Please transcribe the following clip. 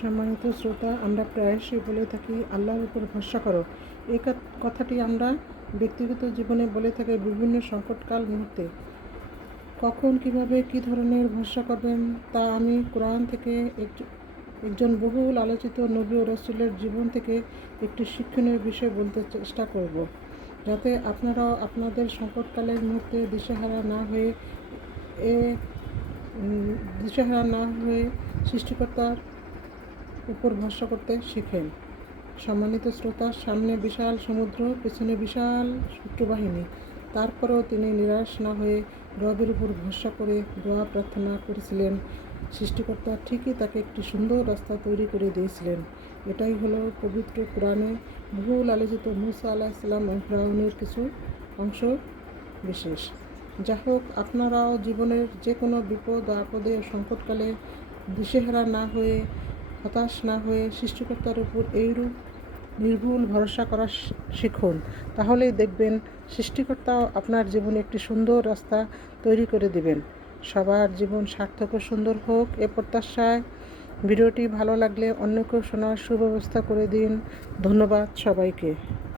সম্মানিত শ্রোতা, আমরা প্রায়শই বলে থাকি আল্লাহর উপর ভরসা করো। এই কথাটি আমরা ব্যক্তিগত জীবনে বলে থাকি বিভিন্ন সংকটকাল মুহূর্তে। কখন কিভাবে কি ধরনের ভরসা করবেন তা আমি কোরআন থেকে একজন বহুল আলোচিত নবী ও রাসূলের জীবন থেকে একটি শিক্ষণীয় বিষয় বলতে চেষ্টা করব, যাতে আপনারাও আপনাদের সংকটকালের মুহূর্তে দিশেহারা না হয়ে সৃষ্টিকর্তার উপর ভরসা করতে শিখেন। সম্মানিত শ্রোতা, সামনে বিশাল সমুদ্র, পেছনে বিশাল শত্রুবাহিনী, তারপরেও তিনি নিরাশ না হয়ে রবের উপর ভরসা করে দোয়া প্রার্থনা করেছিলেন। সৃষ্টিকর্তা ঠিকই তাকে একটি সুন্দর রাস্তা তৈরি করে দিয়েছিলেন। এটাই হলো পবিত্র কোরআনে বহুল আলোচিত মুসা আলাইহিস সালাম ও ফিরআউনের কিছু অংশ বিশেষ। যা হোক, আপনারাও জীবনের যে কোনো বিপদ আপদে ও সংকটকালে দিশেহারা না হয়ে, হতাশ না হয়ে সৃষ্টিকর্তার উপর এইরূপ নির্ভুল ভরসা করা শিখুন। তাহলেই দেখবেন সৃষ্টিকর্তাও আপনার জীবনে একটি সুন্দর রাস্তা তৈরি করে দিবেন। সবার জীবন সার্থক ও সুন্দর হোক এ প্রত্যাশায় ভিডিওটি ভালো লাগলে অন্যকেও শোনার সুব্যবস্থা করে দিন। ধন্যবাদ সবাইকে।